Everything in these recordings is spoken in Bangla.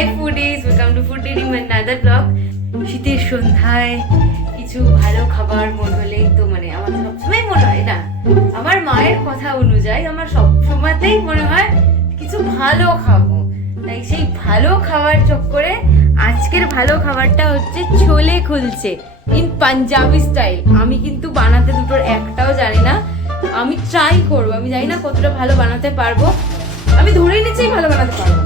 High foodies, welcome to food daily another blog. শীতের সন্ধ্যায় কিছু ভালো খাবার মনে হলেই তো মানে আমার সবসময় মনে হয় না, আমার মায়ের কথা অনুযায়ী আমার সব সময়তেই মনে হয় কিছু ভালো খাবো। তাই সেই ভালো খাবার চক্করে আজকের ভালো খাবারটা হচ্ছে ছোলে কুলচে ইন পাঞ্জাবি স্টাইল। আমি কিন্তু বানাতে দুটোর একটাও জানি না, আমি ট্রাই করবো। আমি জানি না কতটা ভালো বানাতে পারবো, আমি ধরেই নিচ্ছি ভালো বানাতে পারবো না,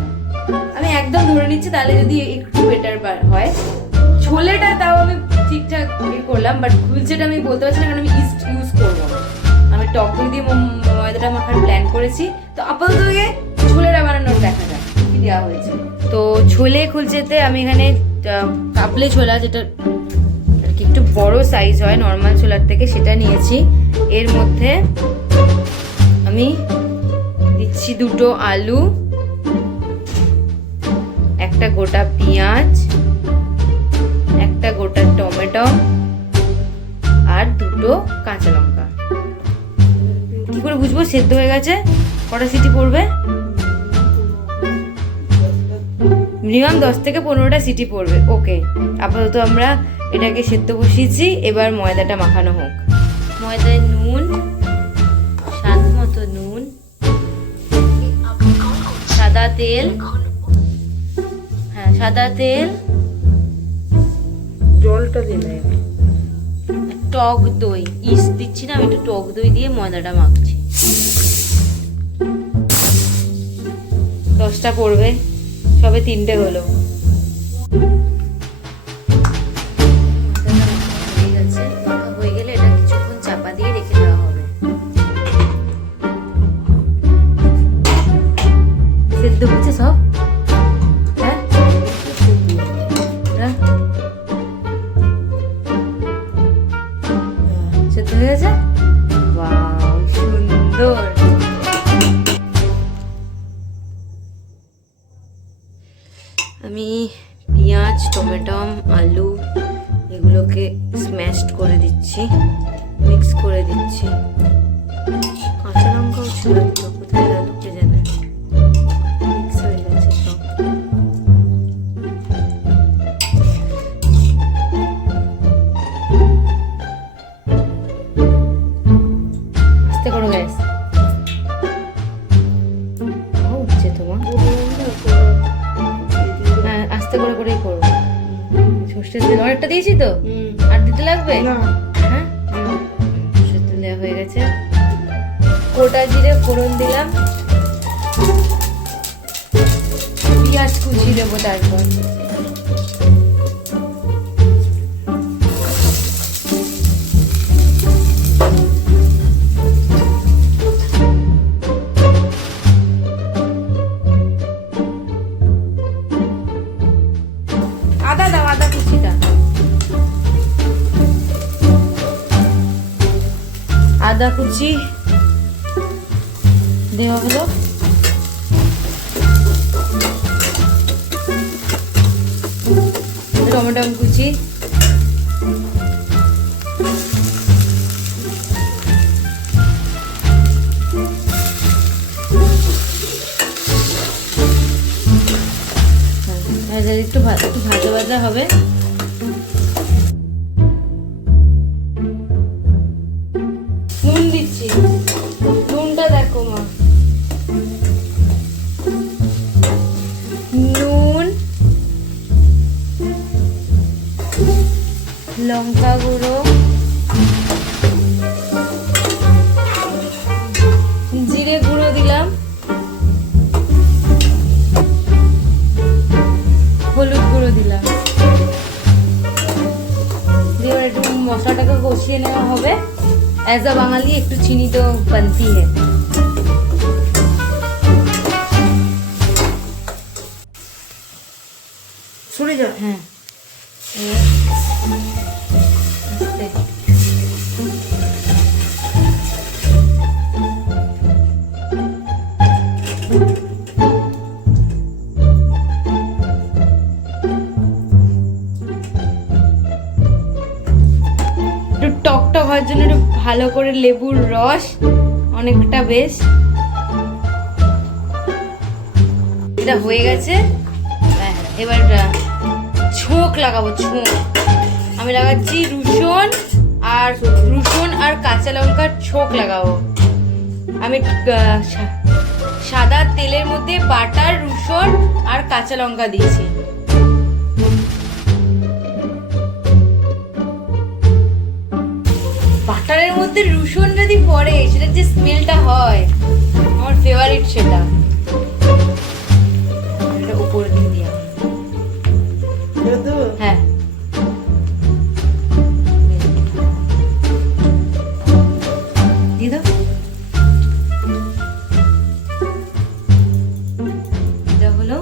আমি একদম ধরে নিচ্ছি। তাহলে যদি একটু বেটার হয়, ছোলেটা তাও আমি ঠিকঠাক করলাম, বাট কুলচেটা আমি বলতে পারছি না কারণ আমি ইস্ট ইউজ করবো না। আমি টক দই দিয়ে ময়দাটা মাখার প্ল্যান করেছি, তো আপাতত ছোলেটা বানানোর দেখা যাক কি দেওয়া হয়েছে। তো ছোলে কুলচেতে আমি এখানে কাবলে ছোলা, যেটা আর কি একটু বড় সাইজ হয় নর্মাল ছোলার থেকে, সেটা নিয়েছি। এর মধ্যে আমি দিচ্ছি দুটো আলু, একটা গোটা পেঁয়াজ, একটা গোটা টমেটো আর দুটো কাঁচা লঙ্কা। কি করে বুঝবো সেদ্ধ হয়ে গেছে? কটা সিটি পড়বে? মিনিমাম 10 থেকে 15টা সিটি পড়বে। ওকে, আপাতত আমরা এটাকে সেদ্ধ বসিয়েছি, এবার ময়দাটা মাখানো হোক। ময়দায় নুন, স্বাদ মতো নুন, সাদা তেল, হ্যাঁ সাদা তেল, জলটা দিলে, টক দই, ইস্ট দিচ্ছি না, আমি একটু টক দই দিয়ে ময়দাটা মাখছি। 10টা পড়বে, সবে 3টে হলো। হয়ে গেলে এটা কিছুক্ষণ চাপা দিয়ে রেখে দেওয়া হবে। সেদ্ধ হচ্ছে সব? হ্যাঁ, সেদ্ধ হয়ে গেছে। ওয়াও, সুন্দর। আমি পেঁয়াজ, টমেটো, আলু এগুলোকে স্ম্যাশড করে দিচ্ছি, মিক্স করে দিচ্ছি। কাঁচা লঙ্কাও ছিল, কোথায় গেল কে জানে, মিক্স হয়ে গেছে সব। আস্তে করো গ্যাস, হচ্ছে তোমার, হ্যাঁ আস্তে করে করেই করবো। সর্ষের তেল অনেকটা দিয়েছি তো, আর দিতে লাগবে? হ্যাঁ, সর্ষের তেল দেওয়া হয়ে গেছে। গোটা জিরে ফোড়ন দিলাম, পেঁয়াজ কুচি দেবো তারপর। আদা দাও, আদা কুচিটা, আদা কুচি দেওয়া হলো। টমেটো কুচি, একটু ভাজা ভাজা হবে। নুন দিচ্ছি, নুনটা দেখো মা, নুন, লঙ্কা গুঁড়ো, জিরে গুঁড়ো দিলাম, হলুদ গুঁড়ো দিলাম। দিয়ে একটু মশলাটাকে কষিয়ে নেওয়া হবে। অ্যাজ আ বাঙালি একটু চিনি তো বানতি है। সরে যাও, হ্যাঁ একটু টক টক হওয়ার জন্য একটু ভালো করে লেবুর রস, অনেকটা বেশ। এটা হয়ে গেছে, হ্যাঁ এবার ছোঁক লাগাবো, ছোঁক। আমি লাগাচ্ছি রসুন আর কাঁচা লঙ্কার ছোঁক লাগাবো। আমি সাদা তেলের মধ্যে বাটার, রসুন আর কাঁচা লঙ্কা দিয়েছি। বাটারের মধ্যে রসুন যদি পড়ে সেটার যে স্মেলটা হয় আমার ফেভারিট সেটা। এটা উপর দিয়ে দিই হ্যাঁ। দিয়ে দাও। এটা হলো।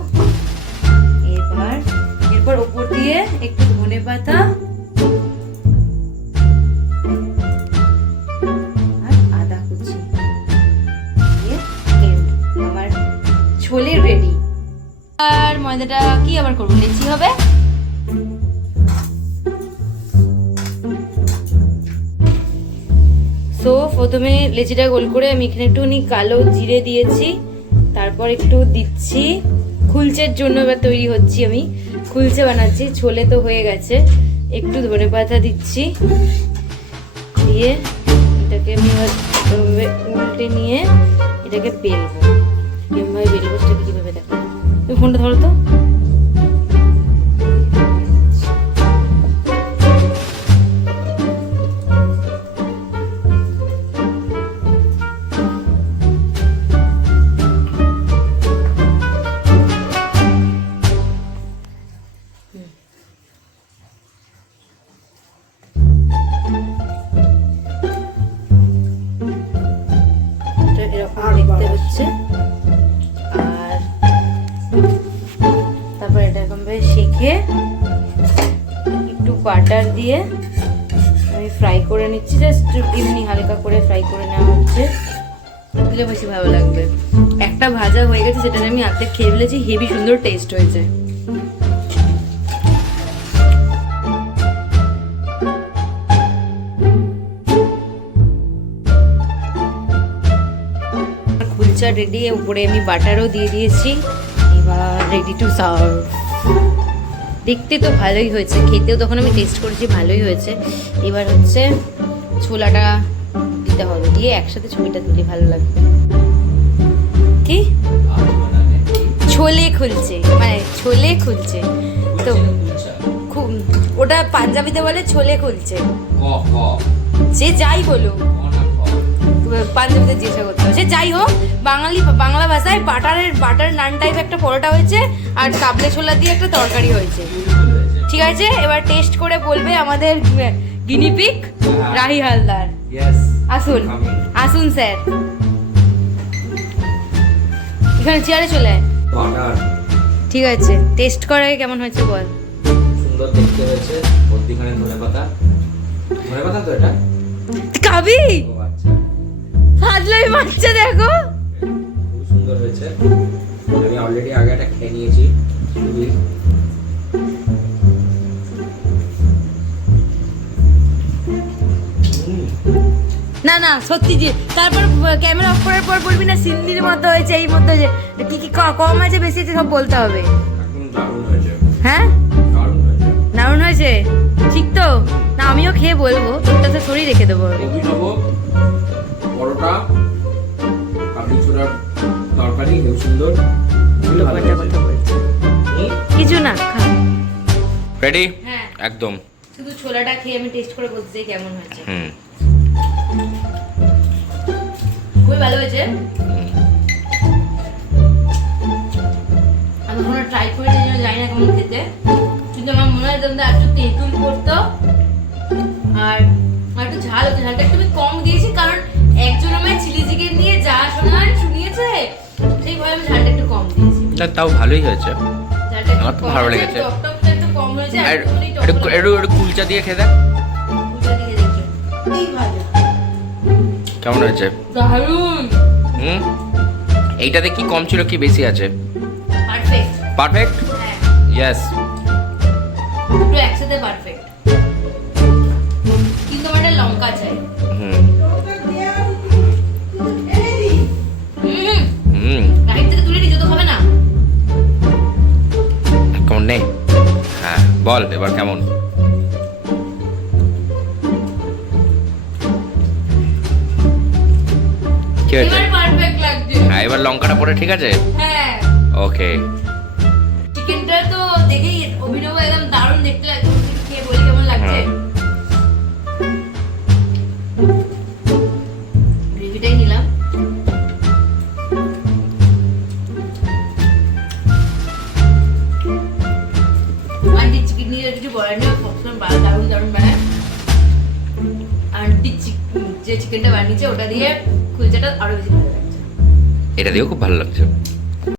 এরপর উপর দিয়ে একটু ধনেপাতা আর আদা কুচি দিয়ে আমার ছোলে রেডি। আর ময়দাটা কি আবার করবো, লেচি হবে। সো প্রথমে লেচিটা গোল করে আমি এখানে একটুখানি কালো জিরে দিয়েছি, তারপর একটু দিচ্ছি খুলচের জন্য। এবার তৈরি হচ্ছি, আমি খুলচে বানাচ্ছি। ছোলে তো হয়ে গেছে, একটু ধনেপাতা দিচ্ছি, দিয়ে এটাকে আমি উল্টে নিয়ে এটাকে বেলবো। কিভাবে বেলবো সেটাকে কিভাবে দেখো। তুমি ফোনটা ধরো তো। এরকম দেখতে হচ্ছে। আর তারপর এটা এরকম ভাবে শেখে একটু বাটার দিয়ে আমি ফ্রাই করে নিচ্ছি। জাস্ট এমনি হালকা করে ফ্রাই করে নেওয়া হচ্ছে, দিলে বেশি ভালো লাগবে। একটা ভাজা হয়ে গেছে, সেটা আমি হাতে খেয়ে ফেলেছি, হেভি সুন্দর টেস্ট হয়েছে। রেডি, উপরে আমি বাটারও দিয়ে দিয়েছি। এবার রেডি টু সার্ভ। দেখতে তো ভালোই হয়েছে, খেতেও তখন আমি টেস্ট করেছি, ভালোই হয়েছে। এবার হচ্ছে ছোলাটা দিতে হবে, দিয়ে একসাথে ছবিটা তুলে ভালো লাগবে। কি ছোলে খুলছে, মানে ছোলে খুলছে তো খুব, ওটা পাঞ্জাবিতে বলে ছোলে খুলছে। সে যাই বলো, পাঞ্জাবিতে জিজ্ঞাসা করতে হবে, সে যাই হোক। বাংলা ভাষায় বাটার নান টাইপ একটা পরোটা হয়েছে, আর কাবলে ছোলা দিয়ে একটা তরকারি হয়েছে। ঠিক আছে, এবার টেস্ট করে বলবে আমাদের গিনিপিক রাহি হালদার। আসুন আসুন স্যার, এখানে চেয়ারে চলে আয়। ঠিক আছে, টেস্ট করে কেমন হয়েছে বল। সুন্দর দেখতে হয়েছে, মধ্যিখানে ধনেপাতা তো এটা খাবি। ফাজলাই মারছে দেখো, খুব সুন্দর হয়েছে। আমি অলরেডি আগে একটা খেয়ে নিয়েছি। না না সত্যি যে, তারপর ক্যামেরা অফ করার পর বলবি না সিন্দির মতো হয়েছে, এই মতো হয়েছে, কি কি কম আছে বেশি আছে সব বলতে হবে। হ্যাঁ দারুণ হয়েছে, ঠিক তো না? আমিও খেয়ে বলবো, তোরটা তো সরিয়ে রেখে দেবো। পরোটা, কাবলি ছোলার তরকারি খুব সুন্দর। কথা বলছি কিছু না, খা। রেডি? হ্যাঁ একদম। শুধু ছোলাটা খেয়ে আমি টেস্ট করে বলতে চাই কেমন হয়েছে। খুবই ভালো হয়েছে। আমি কখনো ট্রাই করে জানি না কেমন খেতে, কিন্তু আমার মনে হয় তোমরা একটু তেঁতুল করতো আর একটু ঝাল হতো। ঝালটা একটু কম দিয়েছি, কারণ একজন আমায় চিলি চিকেন দিয়ে যা শুনিয়েছে, সেই ভয়ে আমি ঝালটা একটু কম দিয়েছি। তাও ভালোই হয়েছে, আমার তো ভালো লেগেছে। টকটকটা একটু কম হয়েছে, একটু কুলচা দিয়ে খেতে। কুলচা দিয়ে দেখি এই ভালো কেমন হয়েছে? দারুণ। এইটাতে কি কম ছিল কি বেশি আছে? Perfect perfect. হ্যাঁ ইয়েস, পুরো একসাথে পারফেক্ট। কিন্তু আমার একটা লঙ্কা চাই। গাড়ি থেকে তুলে নিয়ে যেতে হবে না। নে হ্যাঁ বল এবার কেমন কি হয়েছে এবার পারফেক্ট লাগছে। হ্যাঁ এবার লঙ্কাটা পড়ে ঠিক আছে হ্যাঁ ওকে চিকেনটা তো দেখেই অভিনব একদম দারুণ দেখতে লাগছে। খেয়ে বলি কেমন লাগছে। গ্রেভিটাই নিলাম। আন্টি চিকেন নিয়ে কিছু বলার নেই, সবসময় দারুণ দারুণ বানায়। আন্টি যে চিকেনটা বানিয়েছে ওটা দিয়ে কুলচাটা আরো বেশি ভালো লাগছে। এটা দিয়েও খুব ভালো লাগছে